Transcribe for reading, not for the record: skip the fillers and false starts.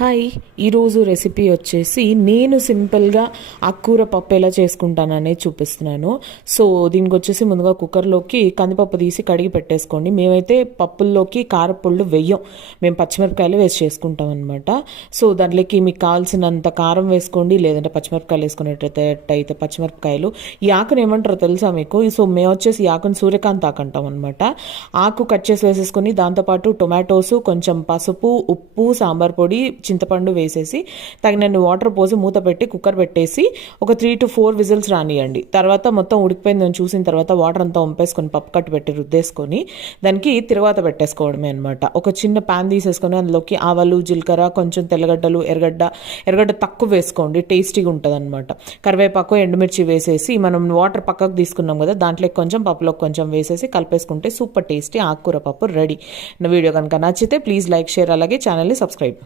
Hi, ఈరోజు recipe వచ్చేసి నేను సింపుల్గా ఆకుకూర పప్పు ఎలా చేసుకుంటాను అనేది చూపిస్తున్నాను. సో దీనికి వచ్చేసి ముందుగా కుక్కర్లోకి కందిపప్పు తీసి కడిగి పెట్టేసుకోండి. మేమైతే పప్పుల్లోకి కారపొళ్ళు వెయ్యం, మేము పచ్చిమిరపకాయలు వేసి చేసుకుంటాం అనమాట. సో దాంట్లోకి మీకు కావాల్సినంత కారం వేసుకోండి, లేదంటే పచ్చిమిరపకాయలు వేసుకునేటైతే పచ్చిమిరపకాయలు. ఈ ఆకును ఏమంటారో తెలుసా మీకు? సో మేము వచ్చేసి ఈ ఆకును సూర్యకాంత్ ఆకు అంటాం అనమాట. ఆకు కట్ చేసి వేసేసుకొని దాంతోపాటు టొమాటోస్, కొంచెం పసుపు, ఉప్పు, సాంబార్ పొడి, చింతపండు వేసేసి తగినన్ని వాటర్ పోసి మూత పెట్టి కుక్కర్ పెట్టేసి ఒక 3 to 4 విజిల్స్ రానియండి. తర్వాత మొత్తం ఉడికిపోయిందని చూసిన తర్వాత వాటర్ అంతా వంపేసుకొని పప్పు కట్టు పెట్టి రుద్దేసుకొని దానికి తిరువాత పెట్టేసుకోవడమే అనమాట. ఒక చిన్న ప్యాన్ తీసేసుకొని అందులోకి ఆవాలు, జీలకర్ర, కొంచెం తెల్లగడ్డలు, ఎర్రగడ్డ తక్కువ వేసుకోండి, టేస్టీగా ఉంటుంది అనమాట. కరివేపాకు, ఎండుమిర్చి వేసేసి మనం వాటర్ పక్కకు తీసుకున్నాం కదా, దాంట్లో కొంచెం పప్పులో కొంచెం వేసేసి కలిపేసుకుంటే సూపర్ టేస్టీ ఆకుకూర పప్పు రెడీ. నా వీడియో కనుక నచ్చితే ప్లీజ్ లైక్, షేర్, అలాగే ఛానల్ని సబ్స్క్రైబ్.